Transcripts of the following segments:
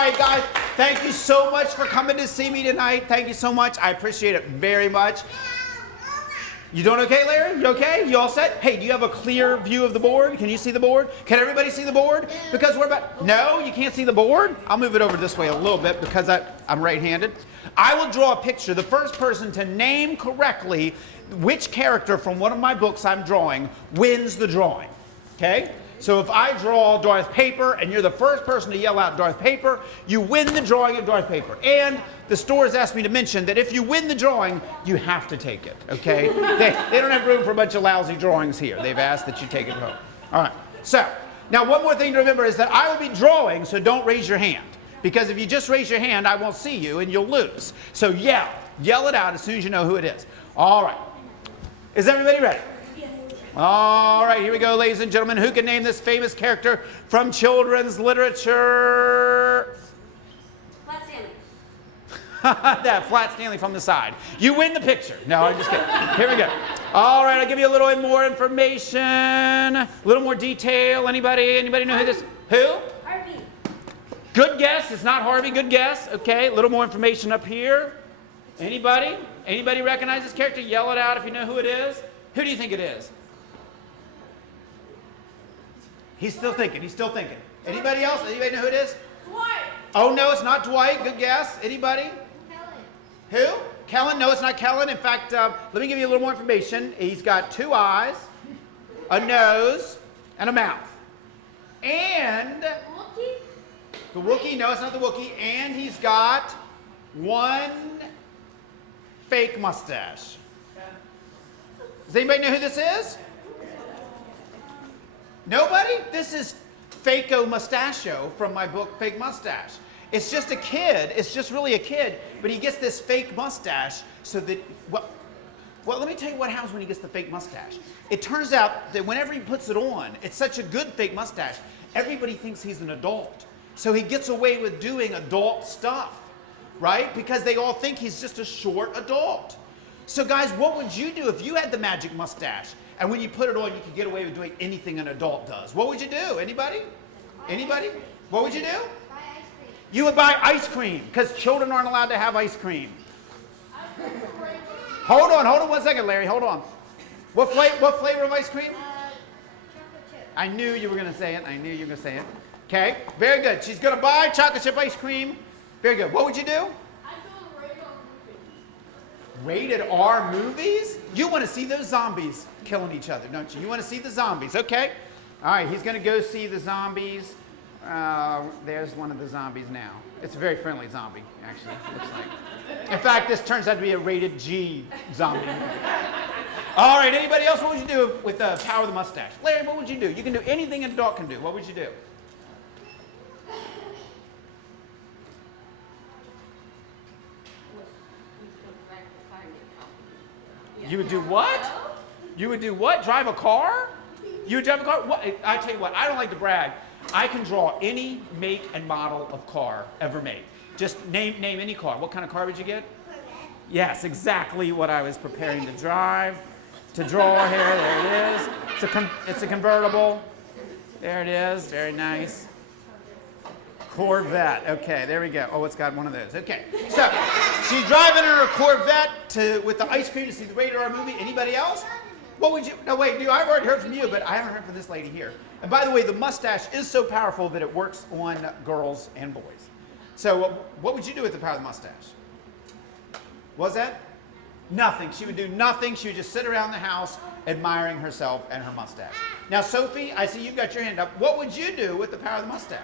right, guys. Thank you so much for coming to see me tonight. Thank you so much. I appreciate it very much. You doing okay, Larry? You okay? You all set? Hey, do you have a clear view of the board? Can you see the board? Can everybody see the board? Because we're about... No, you can't see the board? I'll move it over this way a little bit because I'm right-handed. I will draw a picture. The first person to name correctly which character from one of my books I'm drawing wins the drawing. Okay? So if I draw Darth Paper and you're the first person to yell out Darth Paper, you win the drawing of Darth Paper. And the store has asked me to mention that if you win the drawing, you have to take it, okay? They don't have room for a bunch of lousy drawings here. They've asked that you take it home. All right, so now one more thing to remember is that I will be drawing, so don't raise your hand. Because if you just raise your hand, I won't see you and you'll lose. So yell it out as soon as you know who it is. All right, is everybody ready? All right, here we go, ladies and gentlemen. Who can name this famous character from children's literature? Flat Stanley. That Flat Stanley from the side. You win the picture. No, I'm just kidding. Here we go. All right, I'll give you a little more information, a little more detail. Anybody know who this? Who? Harvey. Good guess. It's not Harvey. Good guess. Okay, a little more information up here. Anybody? Anybody recognize this character? Yell it out if you know who it is. Who do you think it is? He's still thinking. He's still thinking. Anybody else? Anybody know who it is? Dwight. Oh, no, it's not Dwight. Good guess. Anybody? Kellen. Who? Kellen? No, it's not Kellen. In fact, let me give you a little more information. He's got 2 eyes, a nose, and a mouth. And Wookie. the Wookiee, no, it's not the Wookiee. And he's got 1 fake mustache. Does anybody know who this is? Nobody? This is Fako Mustachio from my book, Fake Mustache. It's just a kid. It's just really a kid, but he gets this fake mustache so that, well, let me tell you what happens when he gets the fake mustache. It turns out that whenever he puts it on, it's such a good fake mustache, everybody thinks he's an adult. So he gets away with doing adult stuff, right? Because they all think he's just a short adult. So guys, what would you do if you had the magic mustache? And when you put it on, you could get away with doing anything an adult does. What would you do? Anybody? Anybody? What would you do? Buy ice cream. You would buy ice cream, because children aren't allowed to have ice cream. Hold on 1 second, Larry. Hold on. What flavor of ice cream? Chocolate chip. I knew you were going to say it. I knew you were going to say it. Okay, very good. She's going to buy chocolate chip ice cream. Very good. What would you do? Rated R movies? You want to see those zombies killing each other, don't you? You want to see the zombies, okay? All right, he's going to go see the zombies. There's one of the zombies now. It's a very friendly zombie, actually, it looks like. In fact, this turns out to be a rated G zombie. All right, anybody else? What would you do with the power of the mustache? Larry, what would you do? You can do anything an adult can do. What would you do? You would do what? You would do what? Drive a car? You would drive a car? What? I tell you what, I don't like to brag. I can draw any make and model of car ever made. Just name any car. What kind of car would you get? Yes, exactly what I was preparing to draw here. There it is. It's a convertible. There it is. Very nice. Corvette. Okay, there we go. Oh, it's got one of those. Okay, so she's driving in her Corvette with the ice cream to see the rated R movie. Anybody else? What would you? No, wait. I've already heard from you, but I haven't heard from this lady here. And by the way, the mustache is so powerful that it works on girls and boys. So, what would you do with the power of the mustache? What was that? Nothing. She would do nothing. She would just sit around the house admiring herself and her mustache. Now, Sophie, I see you've got your hand up. What would you do with the power of the mustache?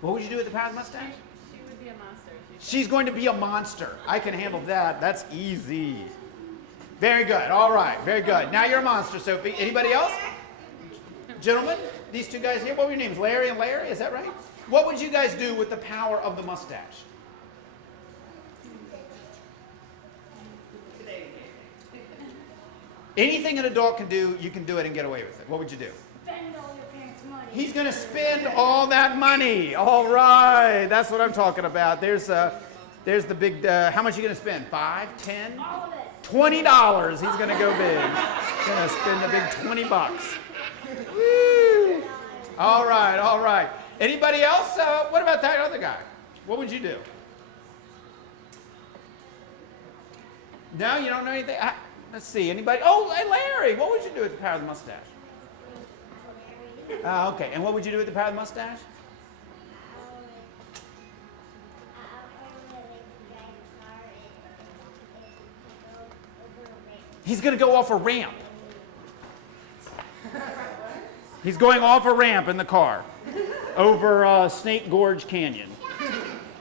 What would you do with the power of the mustache? She would be a monster. She's going to be a monster. I can handle that. That's easy. Very good. All right. Very good. Now you're a monster, Sophie. Anybody else? Gentlemen, these 2 guys here, what were your names? Larry and Larry? Is that right? What would you guys do with the power of the mustache? Anything an adult can do, you can do it and get away with it. What would you do? Spend all your parents' money. He's going to spend all that money. All right. That's what I'm talking about. There's the big, how much are you going to spend? 5, 10? All of it. $20. He's going to go big. He's going to spend a big $20. Woo. All right, all right. Anybody else? What about that other guy? What would you do? No, you don't know anything? Let's see, anybody? Oh, hey, Larry, what would you do with the power of the mustache? Okay, and what would you do with the power of the mustache? He's going to go off a ramp. He's going off a ramp in the car over Snake Gorge Canyon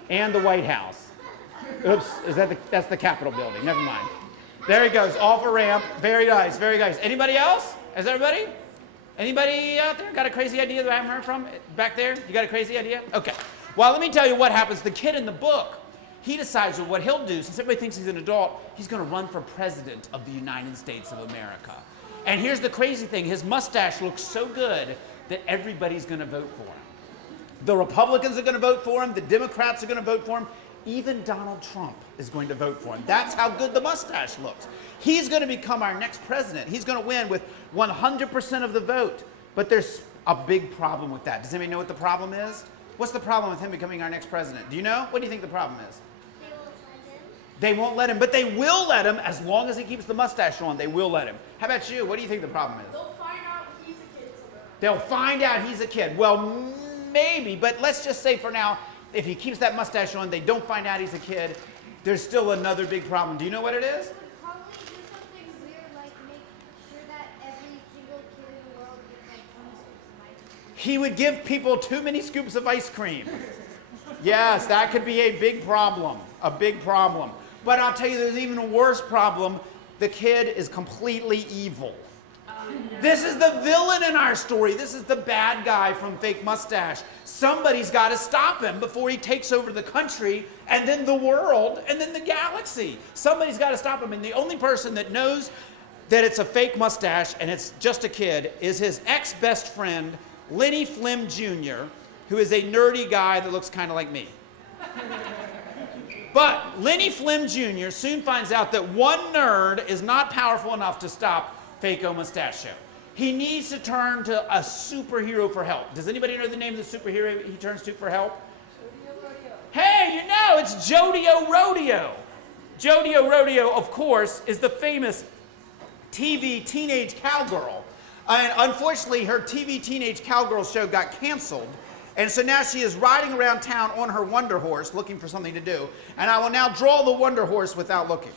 and the White House. Oops, that's the Capitol building. Never mind. There he goes, off a ramp. Very nice, very nice. Anybody else? Is everybody? Anybody out there got a crazy idea that I haven't heard from? Back there? You got a crazy idea? Okay. Well, let me tell you what happens. The kid in the book, he decides what he'll do. Since everybody thinks he's an adult, he's going to run for president of the United States of America. And here's the crazy thing. His mustache looks so good that everybody's going to vote for him. The Republicans are going to vote for him. The Democrats are going to vote for him. Even Donald Trump is going to vote for him. That's how good the mustache looks. He's going to become our next president. He's going to win with 100% of the vote. But there's a big problem with that. Does anybody know what the problem is? What's the problem with him becoming our next president? Do you know? What do you think the problem is? They won't let him, but they will let him as long as he keeps the mustache on. They will let him. How about you? What do you think the problem is? They'll find out he's a kid somehow. They'll find out he's a kid. Well, maybe, but let's just say for now, if he keeps that mustache on, they don't find out he's a kid, there's still another big problem. Do you know what it is? Probably do something weird, like make sure that every single kid in the world gets like 20 scoops of ice cream. He would give people too many scoops of ice cream. Yes, that could be a big problem, a big problem. But I'll tell you, there's even a worse problem. The kid is completely evil. This is the villain in our story. This is the bad guy from Fake Mustache. Somebody's got to stop him before he takes over the country and then the world and then the galaxy. Somebody's got to stop him. And the only person that knows that it's a fake mustache and it's just a kid is his ex-best friend, Lenny Flim Jr., who is a nerdy guy that looks kind of like me. But Lenny Flim Jr. soon finds out that one nerd is not powerful enough to stop Fake-O Mustache Show. He needs to turn to a superhero for help. Does anybody know the name of the superhero he turns to for help? Hey, you know, it's Jody-O Rodeo. Jody-O Rodeo, of course, is the famous TV teenage cowgirl. And unfortunately, her TV teenage cowgirl show got canceled. And so now she is riding around town on her Wonder Horse looking for something to do. And I will now draw the Wonder Horse without looking.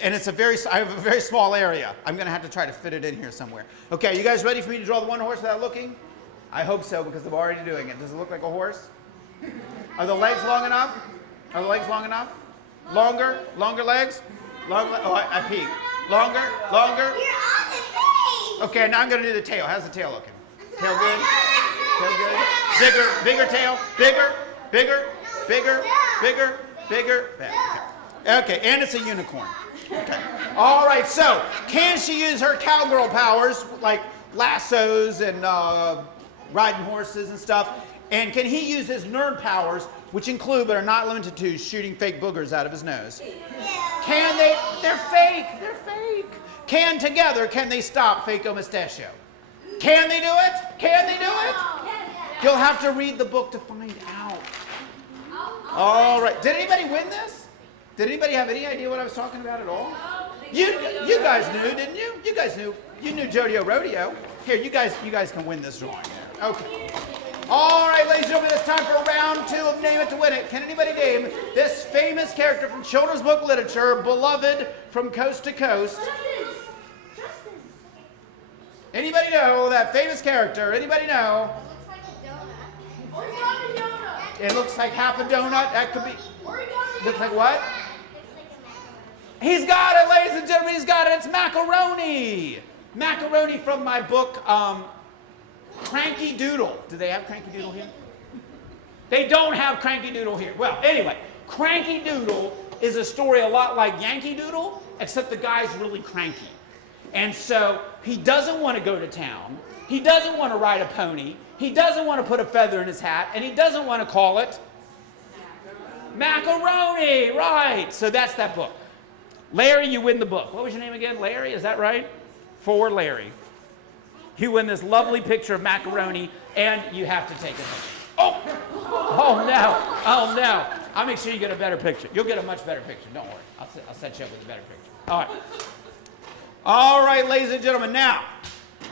And I have a very small area. I'm going to have to try to fit it in here somewhere. Okay, you guys ready for me to draw the Wonder Horse without looking? I hope so, because I'm already doing it. Does it look like a horse? Are the legs long enough? Are the legs long enough? Longer? Longer legs? Oh, I peeked. Longer? Longer? You're on the page! Okay, now I'm going to do the tail. How's the tail looking? Tail good? Tail good? Bigger tail? Bigger? Okay, and it's a unicorn. Okay. All right, so can she use her cowgirl powers like lassos and riding horses and stuff? And can he use his nerd powers, which include but are not limited to shooting fake boogers out of his nose? Can they? They're fake. They're fake. Can they stop Fake-O Mustache Show? Can they do it? Can they do it? You'll have to read the book to find out. All right. Did anybody win this? Did anybody have any idea what I was talking about at all? You guys knew, didn't you? You guys knew. You knew Jody-O Rodeo. Here, you guys can win this drawing. Okay. All right, ladies and gentlemen, it's time for round 2 of Name It to Win It. Can anybody name this famous character from children's book literature, beloved from coast to coast? Anybody know that famous character? Anybody know? It looks like half a donut. That could be. Looks like what? He's got it, ladies and gentlemen. He's got it. It's macaroni. Macaroni from my book, Cranky Doodle. Do they have Cranky Doodle here? They don't have Cranky Doodle here. Well, anyway, Cranky Doodle is a story a lot like Yankee Doodle, except the guy's really cranky. And so he doesn't want to go to town. He doesn't want to ride a pony. He doesn't want to put a feather in his hat. And he doesn't want to call it macaroni. Right. So that's that book. Larry, you win the book. What was your name again? Larry? Is that right? For Larry. You win this lovely picture of macaroni, and you have to take it home. Oh no, oh no. I'll make sure you get a better picture. You'll get a much better picture, don't worry. I'll set you up with a better picture. All right. All right, ladies and gentlemen, now,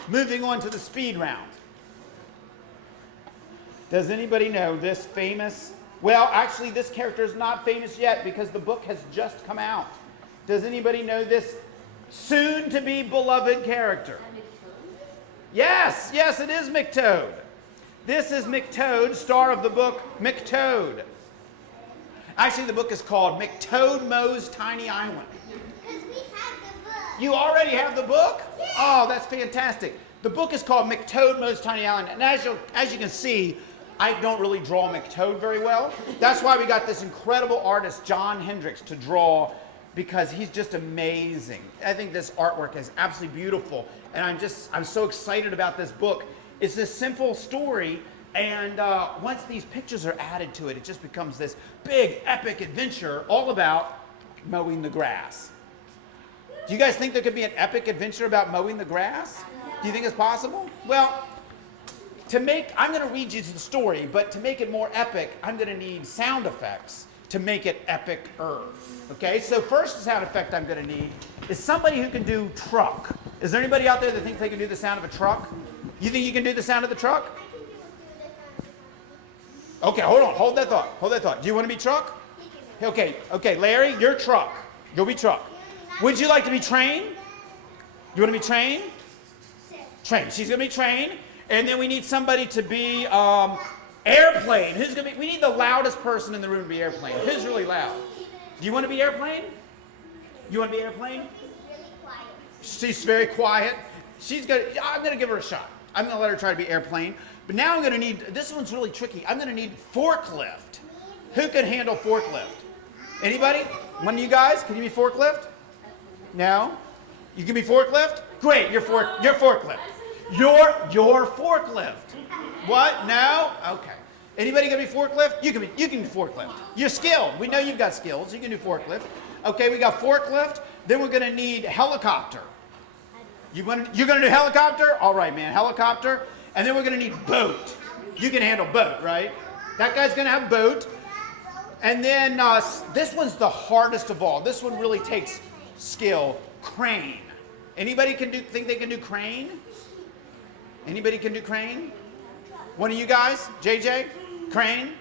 moving on to the speed round. Does anybody know this famous, well, actually this character is not famous yet because the book has just come out. Does anybody know this soon-to-be beloved character? Yes, yes, it is McToad. This is McToad, star of the book McToad. Actually, the book is called McToad Mows Tiny Island. Because we have the book. You already have the book? Yeah. Oh, that's fantastic. The book is called McToad Mows Tiny Island. And as you can see, I don't really draw McToad very well. That's why we got this incredible artist, John Hendricks, to draw, because he's just amazing. I think this artwork is absolutely beautiful. And I'm so excited about this book. It's this simple story, and once these pictures are added to it, it just becomes this big, epic adventure all about mowing the grass. Do you guys think there could be an epic adventure about mowing the grass? Do you think it's possible? Well, I'm going to read you the story, but to make it more epic, I'm going to need sound effects to make it epic-er. Okay, so first sound effect I'm going to need is somebody who can do truck. Is there anybody out there that thinks they can do the sound of a truck? You think you can do the sound of the truck? Okay, hold that thought. Do you want to be truck? Okay, Larry, you're truck. You'll be truck. Would you like to be train? You want to be train? Train. She's going to be train. And then we need somebody to be airplane. We need the loudest person in the room to be airplane. Who's really loud? Do you want to be airplane? You want to be airplane? She's very quiet. I'm going to give her a shot. I'm going to let her try to be airplane. But now I'm going to need, this one's really tricky. I'm going to need forklift. Who can handle forklift? Anybody? One of you guys? Can you be forklift? No? You can be forklift? Great, you're forklift. You're forklift. What? No? Okay. Anybody gonna be forklift? You can be forklift. You're skilled. We know you've got skills. You can do forklift. Okay, we got forklift. Then we're gonna need helicopter. You're gonna do helicopter? All right, man. Helicopter. And then we're gonna need boat. You can handle boat, right? That guy's gonna have boat. And then this one's the hardest of all. This one really takes skill. Crane. Anybody think they can do crane? Anybody can do crane? One of you guys? JJ? Crane?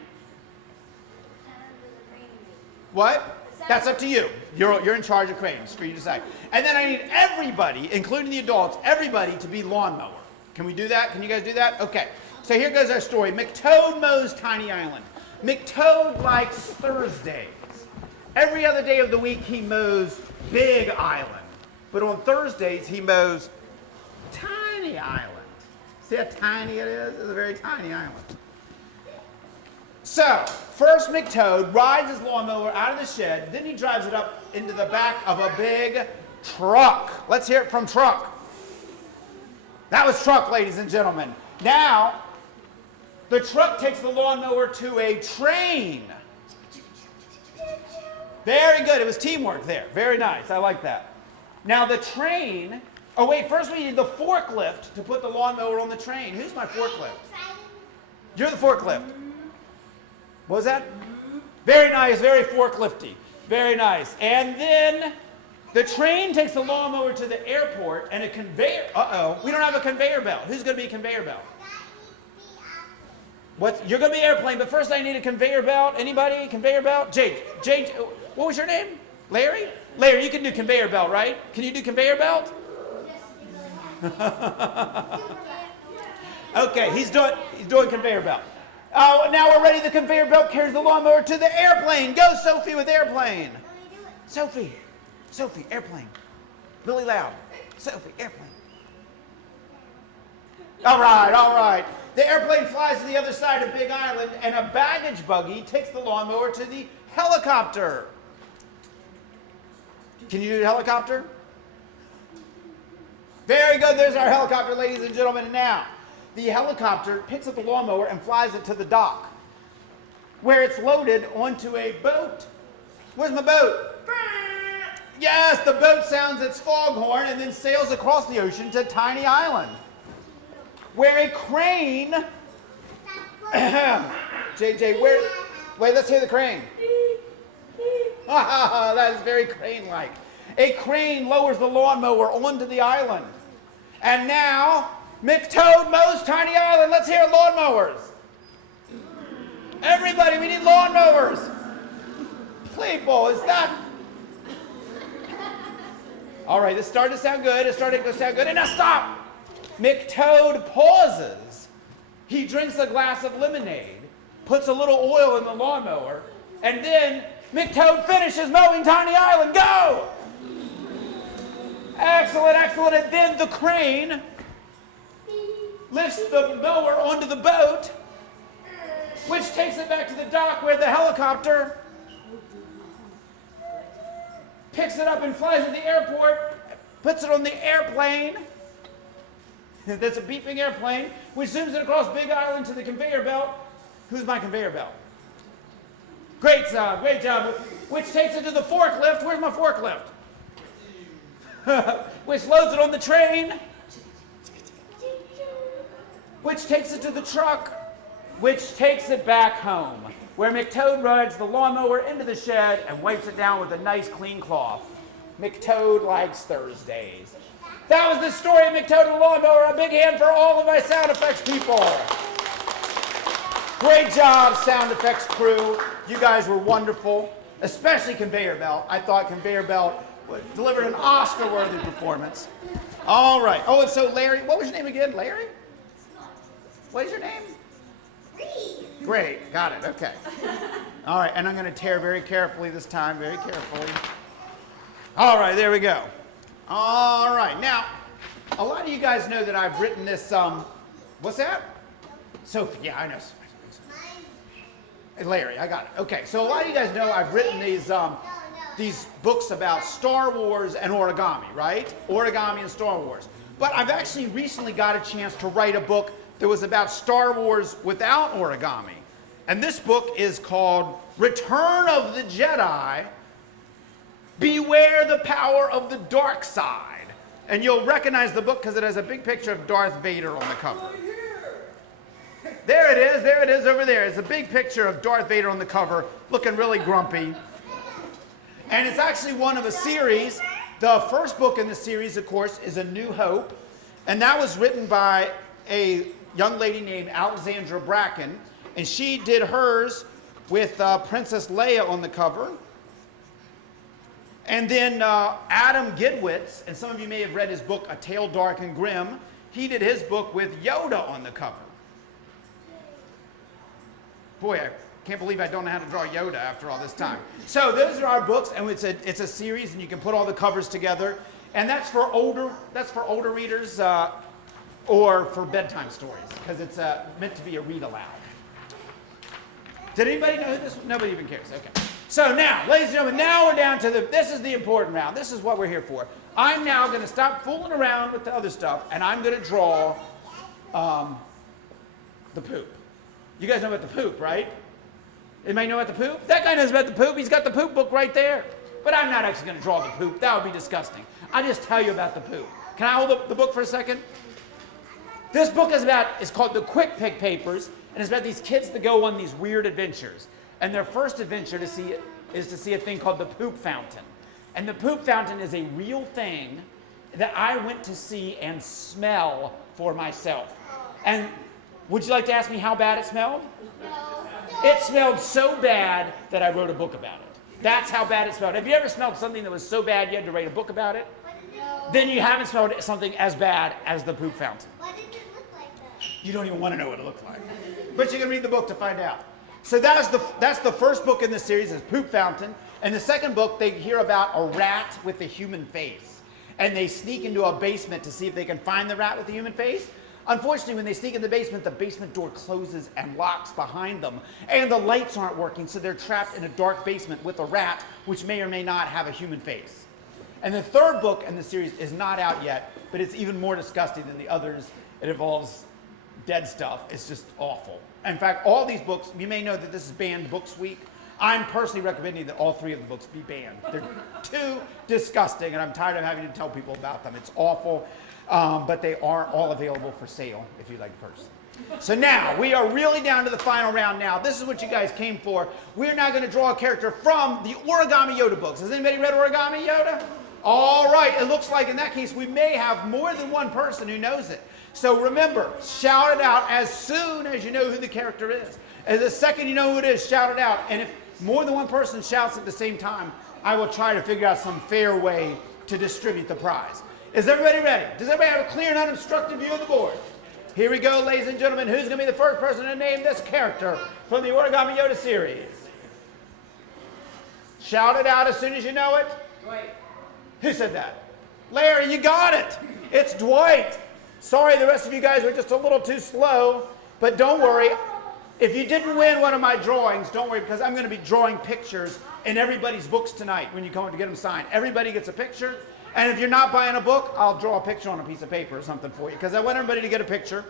What? That's up to you. You're in charge of cranes, for you to decide. And then I need everybody, including the adults, everybody to be lawnmower. Can we do that? Can you guys do that? Okay. So here goes our story. McToad Mows Tiny Island. McToad likes Thursdays. Every other day of the week he mows Big Island. But on Thursdays he mows Tiny Island. See how tiny it is? It's a very tiny island. So, first McToad rides his lawnmower out of the shed, then he drives it up into the back of a big truck. Let's hear it from truck. That was truck, ladies and gentlemen. Now, the truck takes the lawnmower to a train. Very good. It was teamwork there. Very nice. I like that. Now, the train... Oh, wait. First, we need the forklift to put the lawnmower on the train. Who's my forklift? You're the forklift. What was that? Very nice. Very forklifty. Very nice. And then the train takes the lawnmower to the airport and a conveyor... Uh-oh. We don't have a conveyor belt. Who's going to be a conveyor belt? You're going to be airplane, but first I need a conveyor belt. Anybody? Conveyor belt? Jake, what was your name? Larry? Larry, you can do conveyor belt, right? Can you do conveyor belt? Okay, he's doing conveyor belt. Oh, now we're ready. The conveyor belt carries the lawnmower to the airplane. Go, Sophie, with airplane. Sophie, airplane. Really loud. Sophie, airplane. All right. The airplane flies to the other side of Big Island, and a baggage buggy takes the lawnmower to the helicopter. Can you do the helicopter? Very good. There's our helicopter, ladies and gentlemen. And now, the helicopter picks up the lawnmower and flies it to the dock, where it's loaded onto a boat. Where's my boat? Yes, the boat sounds its foghorn and then sails across the ocean to Tiny Island. where a crane, JJ, wait, let's hear the crane. That is very crane-like. A crane lowers the lawnmower onto the island. And now, McToad Mows Tiny Island. Let's hear lawnmowers. Everybody, we need lawnmowers. People, is that... All right, this started to sound good. It's starting to sound good. And now stop. McToad pauses. He drinks a glass of lemonade, puts a little oil in the lawnmower, and then McToad finishes mowing Tiny Island. Go! Excellent, excellent. And then the crane lifts the mower onto the boat, which takes it back to the dock where the helicopter picks it up and flies to the airport, puts it on the airplane. That's a beeping airplane, which zooms it across Big Island to the conveyor belt. Who's my conveyor belt? Great job, great job. Which takes it to the forklift. Where's my forklift? Which loads it on the train. Which takes it to the truck. Which takes it back home, where McToad rides the lawnmower into the shed and wipes it down with a nice clean cloth. McToad likes Thursdays. That was the story of McToad and the lawnmower. A big hand for all of my sound effects people. Great job, sound effects crew. You guys were wonderful, especially Conveyor Belt. I thought Conveyor Belt delivered an Oscar-worthy performance. All right. Oh, and so Larry, what was your name again? Larry? What is your name? Great, got it, okay. All right, and I'm going to tear very carefully this time, very carefully. All right, there we go. All right, now, a lot of you guys know that I've written this, what's that? Sophie, yeah, I know. Larry, I got it. Okay, so a lot of you guys know I've written these books about Star Wars and origami, right? Origami and Star Wars. But I've actually recently got a chance to write a book that was about Star Wars without origami. And this book is called Return of the Jedi, Beware the Power of the Dark Side. And you'll recognize the book because it has a big picture of Darth Vader on the cover. There it is over there. It's a big picture of Darth Vader on the cover, looking really grumpy. And it's actually one of a series. The first book in the series, of course, is A New Hope. And that was written by a young lady named Alexandra Bracken, and she did hers with Princess Leia on the cover. And then Adam Gidwitz, and some of you may have read his book, A Tale Dark and Grim, he did his book with Yoda on the cover. Boy, I can't believe I don't know how to draw Yoda after all this time. So those are our books, and it's a series, and you can put all the covers together. And that's for older readers, or for bedtime stories, because it's meant to be a read aloud. Did anybody know who this was? Nobody even cares. Okay. So now, ladies and gentlemen, now we're down to this is the important round. This is what we're here for. I'm now going to stop fooling around with the other stuff, and I'm going to draw the poop. You guys know about the poop, right? Anybody know about the poop? That guy knows about the poop. He's got the poop book right there. But I'm not actually going to draw the poop. That would be disgusting. I just tell you about the poop. Can I hold up the book for a second? This book is called The Quick Pick Papers, and it's about these kids that go on these weird adventures. And their first adventure is to see a thing called the poop fountain. And the poop fountain is a real thing that I went to see and smell for myself. And would you like to ask me how bad it smelled? No. It smelled so bad that I wrote a book about it. That's how bad it smelled. Have you ever smelled something that was so bad you had to write a book about it? No. Then you haven't smelled something as bad as the poop fountain. Why did it look like that? You don't even want to know what it looked like. But you can read the book to find out. So that's the first book in the series, is Poop Fountain. And the second book, they hear about a rat with a human face. And they sneak into a basement to see if they can find the rat with the human face. Unfortunately, when they sneak in the basement door closes and locks behind them. And the lights aren't working, so they're trapped in a dark basement with a rat, which may or may not have a human face. And the third book in the series is not out yet, but it's even more disgusting than the others. It involves dead stuff. It's just awful. In fact, all these books, you may know that this is Banned Books Week. I'm personally recommending that all three of the books be banned. They're too disgusting, and I'm tired of having to tell people about them. It's awful. but they are all available for sale if you'd like to purchase. So now, we are really down to the final round now. This is what you guys came for. We're now going to draw a character from the Origami Yoda books. Has anybody read Origami Yoda? All right, it looks like in that case we may have more than one person who knows it. So remember, shout it out as soon as you know who the character is. And the second you know who it is, shout it out. And if more than one person shouts at the same time, I will try to figure out some fair way to distribute the prize. Is everybody ready? Does everybody have a clear and unobstructed view of the board? Here we go, ladies and gentlemen. Who's going to be the first person to name this character from the Origami Yoda series? Shout it out as soon as you know it. Dwight. Who said that? Larry, you got it. It's Dwight. Sorry, the rest of you guys were just a little too slow, but don't worry. If you didn't win one of my drawings, don't worry, because I'm going to be drawing pictures in everybody's books tonight when you come to get them signed. Everybody gets a picture. And if you're not buying a book, I'll draw a picture on a piece of paper or something for you, because I want everybody to get a picture.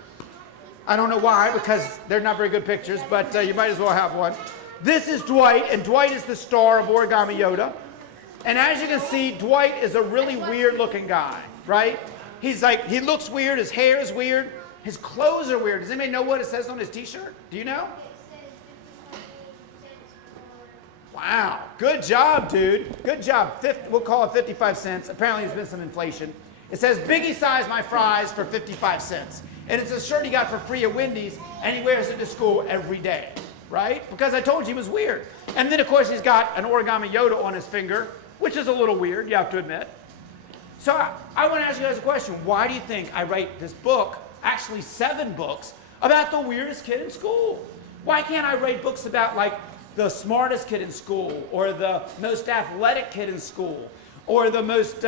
I don't know why, because they're not very good pictures, but you might as well have one. This is Dwight, and Dwight is the star of Origami Yoda. And as you can see, Dwight is a really weird-looking guy, right? He's like, he looks weird, his hair is weird, his clothes are weird. Does anybody know what it says on his t-shirt? Do you know? Wow, good job, dude. Good job. We'll call it 55 cents. Apparently there's been some inflation. It says, Biggie size my fries for 55 cents. And it's a shirt he got for free at Wendy's, and he wears it to school every day, right? Because I told you he was weird. And then, of course, he's got an Origami Yoda on his finger, which is a little weird, you have to admit. So I want to ask you guys a question. Why do you think I write this book, actually 7 books, about the weirdest kid in school? Why can't I write books about, like, the smartest kid in school, or the most athletic kid in school, or the most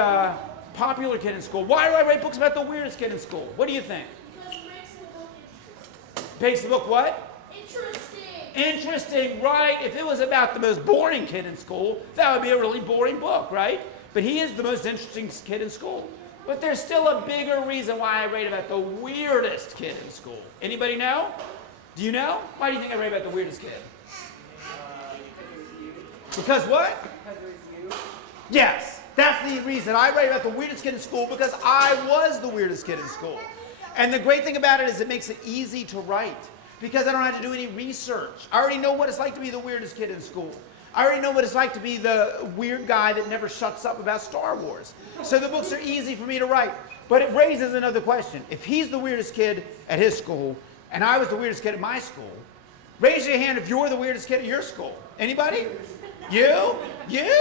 popular kid in school? Why do I write books about the weirdest kid in school? What do you think? Because it makes the book interesting. Makes the book what? Interesting. Interesting, right? If it was about the most boring kid in school, that would be a really boring book, right? But he is the most interesting kid in school. But there's still a bigger reason why I write about the weirdest kid in school. Anybody know? Do you know? Why do you think I write about the weirdest kid? Because what? Because it was you. Yes, that's the reason. I write about the weirdest kid in school because I was the weirdest kid in school. And the great thing about it is it makes it easy to write because I don't have to do any research. I already know what it's like to be the weirdest kid in school. I already know what it's like to be the weird guy that never shuts up about Star Wars. So the books are easy for me to write. But it raises another question. If he's the weirdest kid at his school and I was the weirdest kid at my school, raise your hand if you're the weirdest kid at your school. Anybody? You? You?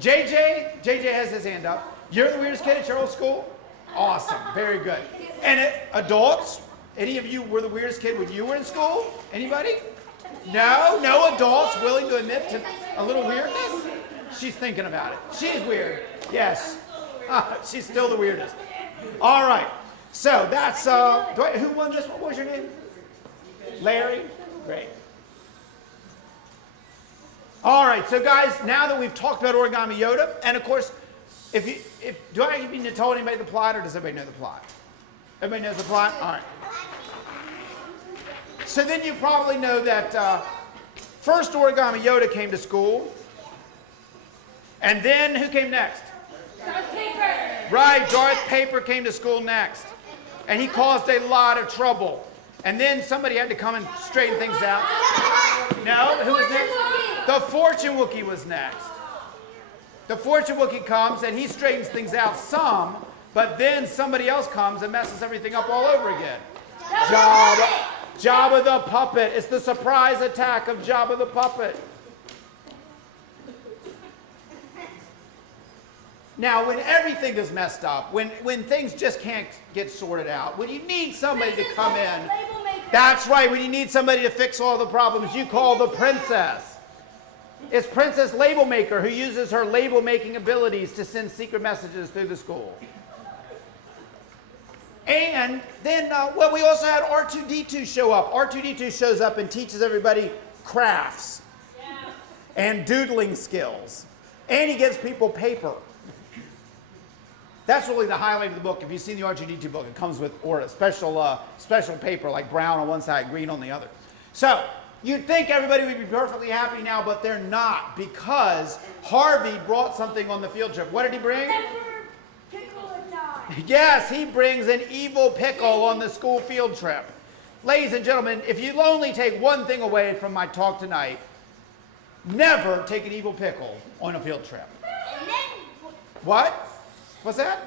JJ? JJ has his hand up. You're the weirdest kid at your old school? Awesome. Very good. And adults? Any of you were the weirdest kid when you were in school? Anybody? No? No adults willing to admit to a little weirdness? She's thinking about it. She's weird. Yes. She's still the weirdest. All right. So that's, who won this one? What was your name? Larry? Great. All right, so guys, now that we've talked about Origami Yoda, and of course, do I need to tell anybody the plot, or does everybody know the plot? Everybody knows the plot? All right. So then you probably know that first Origami Yoda came to school, and then who came next? Darth Paper. Right, Darth Paper came to school next, and he caused a lot of trouble. And then somebody had to come and straighten things out. No? Who was next? The Fortune Wookiee was next. The Fortune Wookiee comes and he straightens things out some, but then somebody else comes and messes everything up all over again. Jabba the Puppet. It's the surprise attack of Jabba the Puppet. Now, when everything is messed up, when things just can't get sorted out, when you need somebody to come in, that's right, when you need somebody to fix all the problems, you call the princess. It's Princess Label Maker who uses her label making abilities to send secret messages through the school. And then, well, we also had R2-D2 show up. R2-D2 shows up and teaches everybody crafts and doodling skills. And he gives people paper. That's really the highlight of the book. If you see the R2-D2 book, it comes with a special paper, like brown on one side, green on the other. So you'd think everybody would be perfectly happy now, but they're not, because Harvey brought something on the field trip. What did he bring? Emperor Pickle and Dime. Yes, he brings an evil pickle on the school field trip. Ladies and gentlemen, if you'll only take one thing away from my talk tonight, never take an evil pickle on a field trip. What? What's that?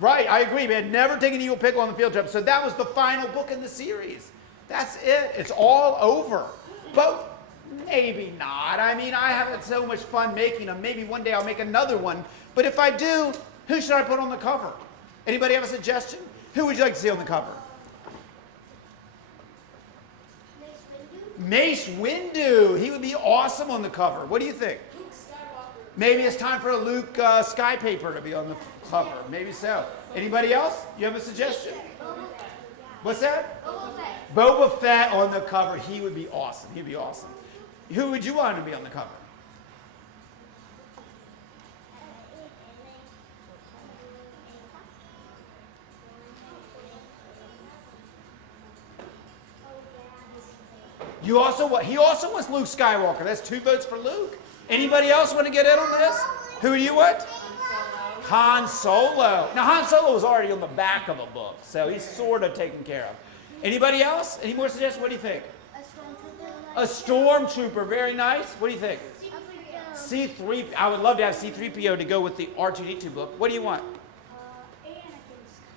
Right, I agree, man. Never take an evil pickle on the field trip. So that was the final book in the series. That's it. It's all over. But maybe not. I mean, I have had so much fun making them. Maybe one day I'll make another one. But if I do, who should I put on the cover? Anybody have a suggestion? Who would you like to see on the cover? Mace Windu. He would be awesome on the cover. What do you think? Luke Skywalker. Maybe it's time for a Luke Skypaper to be on the cover. Maybe so. Anybody else? You have a suggestion? What's that? Boba Fett on the cover. He would be awesome. He'd be awesome. Who would you want to be on the cover? He also wants Luke Skywalker. That's 2 votes for Luke. Anybody else want to get in on this? Who do you want? Han Solo. Now, Han Solo was already on the back of a book, so he's sort of taken care of. Anybody else? Any more suggestions? What do you think? A stormtrooper. Very nice. What do you think? C3. I would love to have C3PO to go with the R2D2 book. What do you want?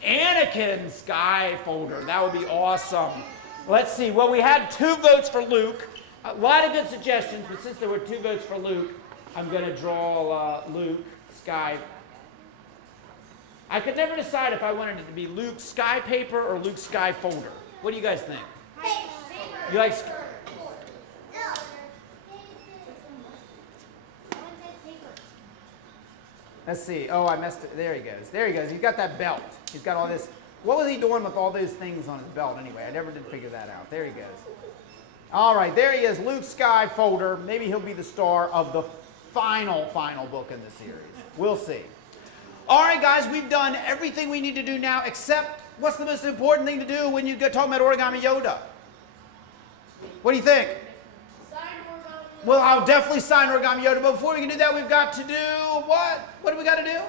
Anakin Skyfolder. That would be awesome. Let's see. Well, we had 2 votes for Luke. A lot of good suggestions, but since there were 2 votes for Luke, I'm going to draw Luke Sky. I could never decide if I wanted it to be Luke Skypaper or Luke Skyfolder. What do you guys think? You like? Let's see. Oh, I messed it. There he goes. There he goes. He's got that belt. He's got all this. What was he doing with all those things on his belt anyway? I never did figure that out. There he goes. All right, there he is, Luke Skyfolder. Maybe he'll be the star of the final book in the series. We'll see. All right, guys, we've done everything we need to do now, except what's the most important thing to do when you go talking about Origami Yoda? What do you think? Sign Origami. Well, I'll definitely sign Origami Yoda, but before we can do that, we've got to do what? What do we got to do?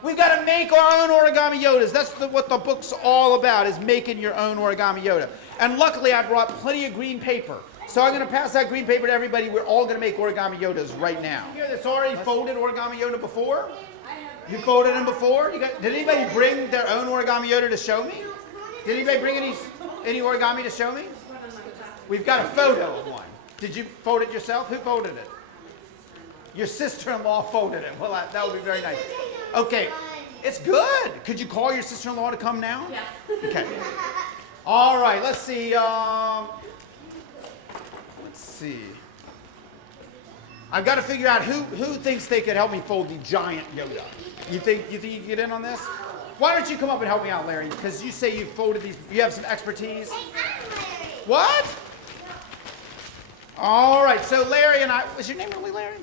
We've got to make our own Origami Yodas. That's what the book's all about, is making your own Origami Yoda. And luckily, I brought plenty of green paper. So I'm going to pass that green paper to everybody. We're all going to make Origami Yodas right now. You hear this already folded Origami Yoda before? You folded them before? Did anybody bring their own Origami Yoda to show me? Did anybody bring any origami to show me? We've got a photo of one. Did you fold it yourself? Who folded it? Your sister-in-law folded it. Well, that would be very nice. Okay, it's good. Could you call your sister-in-law to come now? Yeah. Okay. All right, let's see. Let's see. I've got to figure out who thinks they could help me fold the giant Yoda. You think you can get in on this? Why don't you come up and help me out, Larry? Because you say you folded these. You have some expertise. What? All right. So Larry and I. Was your name really Larry?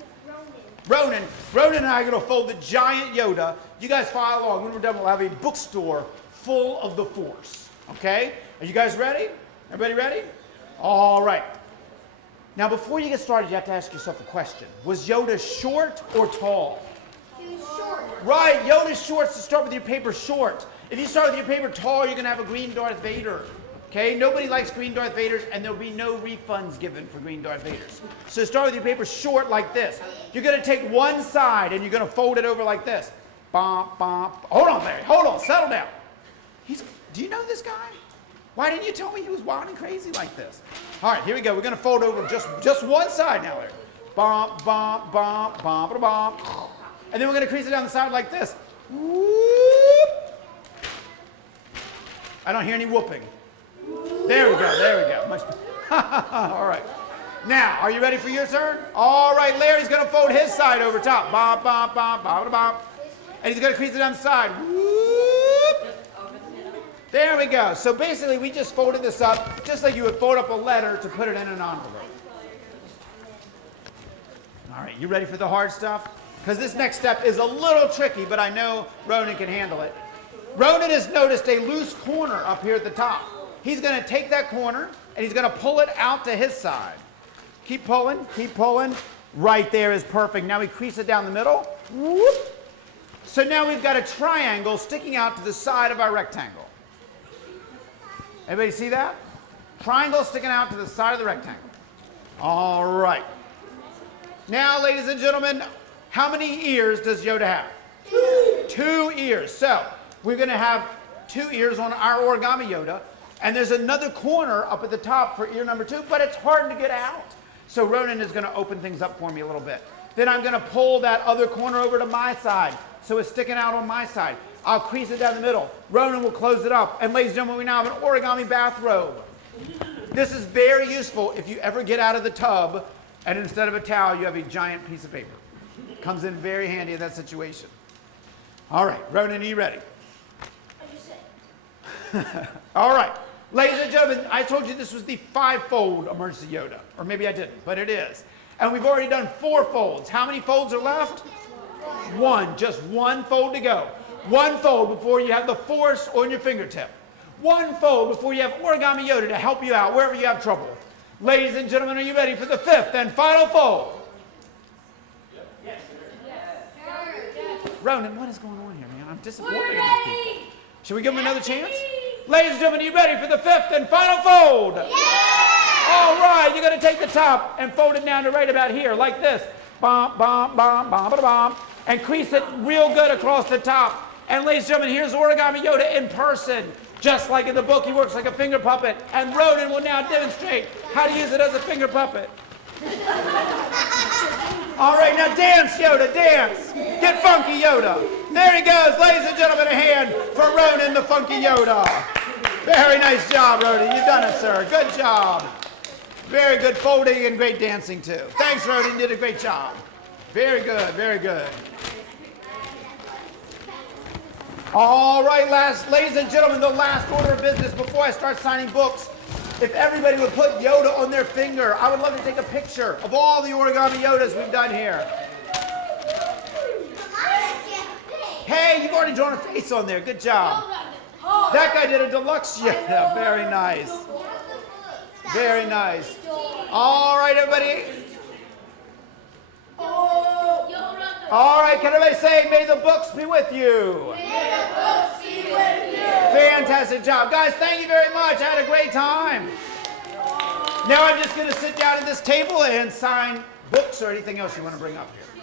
Ronan and I are going to fold the giant Yoda. You guys follow along. When we're done, we'll have a bookstore full of the Force. Okay? Are you guys ready? Everybody ready? All right. Now, before you get started, you have to ask yourself a question. Was Yoda short or tall? He was short. Right. Yoda's short, so start with your paper short. If you start with your paper tall, you're going to have a green Darth Vader. Okay? Nobody likes green Darth Vaders, and there'll be no refunds given for green Darth Vaders. So start with your paper short like this. You're going to take one side, and you're going to fold it over like this. Bomp, bomp. Hold on, Larry. Hold on. Settle down. Do you know this guy? Why didn't you tell me he was wild and crazy like this? All right, here we go. We're going to fold over just one side now, Larry. Bomp, bomp, bomp, bomp, bomp. And then we're going to crease it down the side like this. Whoop. I don't hear any whooping. There we go. There we go. Much all right. Now, are you ready for your turn? All right, Larry's going to fold his side over top. Bomp, bomp, bomp, bomp, bomp. And he's going to crease it down the side. Whoop. There we go. So basically, we just folded this up just like you would fold up a letter to put it in an envelope. All right, you ready for the hard stuff? Because this next step is a little tricky, but I know Ronan can handle it. Ronan has noticed a loose corner up here at the top. He's going to take that corner, and he's going to pull it out to his side. Keep pulling, keep pulling. Right there is perfect. Now we crease it down the middle. Whoop. So now we've got a triangle sticking out to the side of our rectangle. Everybody see that? Triangle sticking out to the side of the rectangle. All right. Now, ladies and gentlemen, how many ears does Yoda have? 2 ears. So we're going to have 2 ears on our origami Yoda. And there's another corner up at the top for ear number 2, but it's hard to get out. So Ronan is going to open things up for me a little bit. Then I'm going to pull that other corner over to my side, so it's sticking out on my side. I'll crease it down the middle. Ronan will close it up. And ladies and gentlemen, we now have an origami bathrobe. This is very useful if you ever get out of the tub and instead of a towel, you have a giant piece of paper. Comes in very handy in that situation. All right, Ronan, are you ready? All right. Ladies and gentlemen, I told you this was the 5-fold emergency Yoda. Or maybe I didn't, but it is. And we've already done 4 folds. How many folds are left? 1. Just 1 fold to go. 1 fold before you have the force on your fingertip. 1 fold before you have origami Yoda to help you out wherever you have trouble. Ladies and gentlemen, are you ready for the 5th and final fold? Yes. Ronan, what is going on here, man? I'm disappointed in these people. Should we give them another chance? Ladies and gentlemen, are you ready for the 5th and final fold? Yeah! All right, you're going to take the top and fold it down to right about here, like this. Bom, bom, bom, bom, bom, bom. And crease it real good across the top. And ladies and gentlemen, here's Origami Yoda in person. Just like in the book, he works like a finger puppet. And Ronan will now demonstrate how to use it as a finger puppet. All right, now dance, Yoda, dance. Get funky, Yoda. There he goes, ladies and gentlemen, a hand for Ronan the Funky Yoda. Very nice job, Ronan. You've done it, sir. Good job. Very good folding and great dancing, too. Thanks, Ronan. You did a great job. Very good, very good. All right, ladies and gentlemen, the last order of business before I start signing books. If everybody would put Yoda on their finger, I would love to take a picture of all the origami Yodas we've done here. Hey, you've already drawn a face on there. Good job. That guy did a deluxe Yoda. Very nice. Very nice. All right, everybody. All right, can everybody say, may the books be with you? May the books be with you. Fantastic job. Guys, thank you very much. I had a great time. Now I'm just going to sit down at this table and sign books or anything else you want to bring up here.